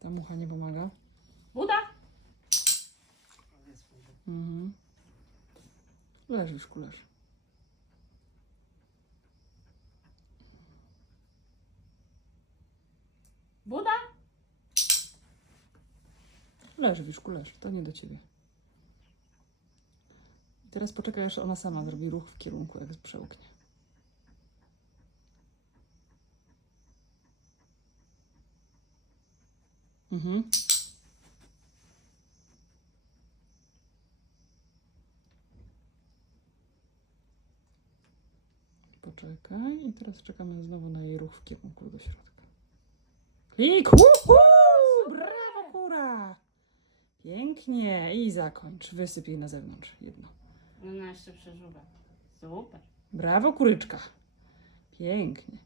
Ta mucha nie pomaga. Buda! Mhm. Leży w szkół, leży. Buda! Leży w łóżku, leży. To nie do ciebie. I teraz poczekaj, aż ona sama zrobi ruch w kierunku, jak przełknie. Mhm. Poczekaj. I teraz czekamy znowu na jej ruch w kierunku do środka. Klik! Brawo, kura! Pięknie. I zakończ. Wysyp jej na zewnątrz jedno. Ona jeszcze przeżuwa. Super. Brawo, kuryczka. Pięknie.